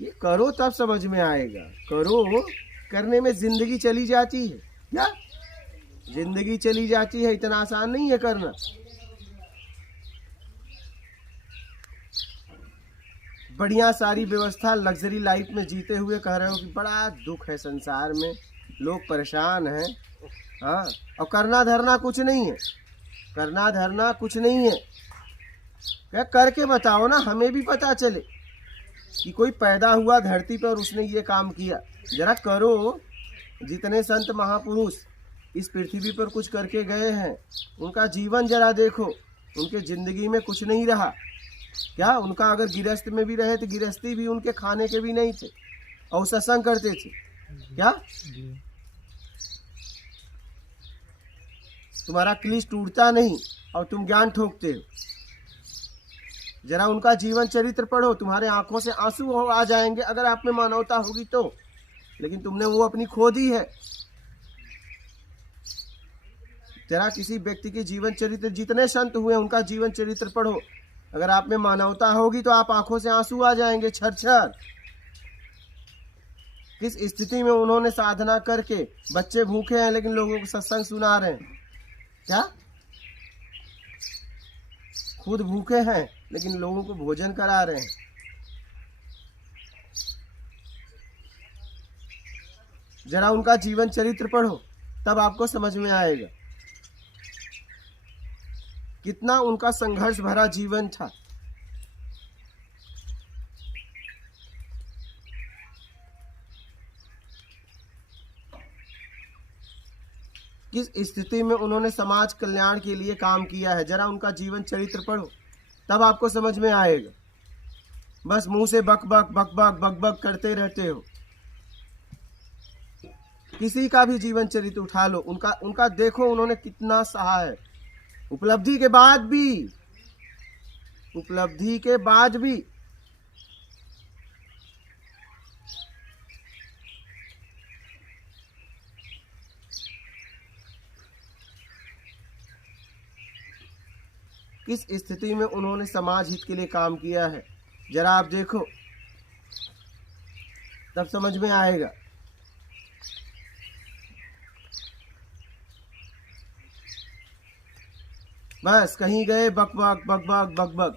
ये करो तब समझ में आएगा। करो करने में जिंदगी चली जाती है। क्या जिंदगी चली जाती है? इतना आसान नहीं है करना। बढ़िया सारी व्यवस्था लग्जरी लाइफ में जीते हुए कह रहे हो कि बड़ा दुख है संसार में, लोग परेशान हैं। हाँ, और करना धरना कुछ नहीं है। करना धरना कुछ नहीं है। क्या करके बताओ ना, हमें भी पता चले कि कोई पैदा हुआ धरती पर और उसने ये काम किया। जरा करो। जितने संत महापुरुष इस पृथ्वी पर कुछ करके गए हैं, उनका जीवन जरा देखो। उनके जिंदगी में कुछ नहीं रहा। क्या उनका अगर गिरस्त में भी रहे तो गिरस्ती भी उनके खाने के भी नहीं थे, और सत्संग करते थे। क्या तुम्हारा क्लीश टूटता नहीं और तुम ज्ञान ठोकते हो? जरा उनका जीवन चरित्र पढ़ो, तुम्हारे आंखों से आंसू आ जाएंगे अगर आप में मानवता होगी तो। लेकिन तुमने वो अपनी खो दी है। जरा किसी व्यक्ति के जीवन चरित्र, जितने संत हुए उनका जीवन चरित्र पढ़ो, अगर आप में मानवता होगी तो आप आंखों से आंसू आ जाएंगे छर छर। किस स्थिति में उन्होंने साधना करके, बच्चे भूखे हैं लेकिन लोगों को सत्संग सुना रहे हैं। क्या खुद भूखे हैं लेकिन लोगों को भोजन करा रहे हैं। जरा उनका जीवन चरित्र पढ़ो, तब आपको समझ में आएगा कितना उनका संघर्ष भरा जीवन था। किस स्थिति में उन्होंने समाज कल्याण के लिए काम किया है। जरा उनका जीवन चरित्र पढ़ो, तब आपको समझ में आएगा। बस मुंह से बक बक बक बक बक बक करते रहते हो। किसी का भी जीवन चरित्र उठा लो, उनका देखो उन्होंने कितना सहा है। उपलब्धि के बाद भी किस स्थिति में उन्होंने समाज हित के लिए काम किया है। जरा आप देखो, तब समझ में आएगा। बस कहीं गए बक बक बक बक बक बक।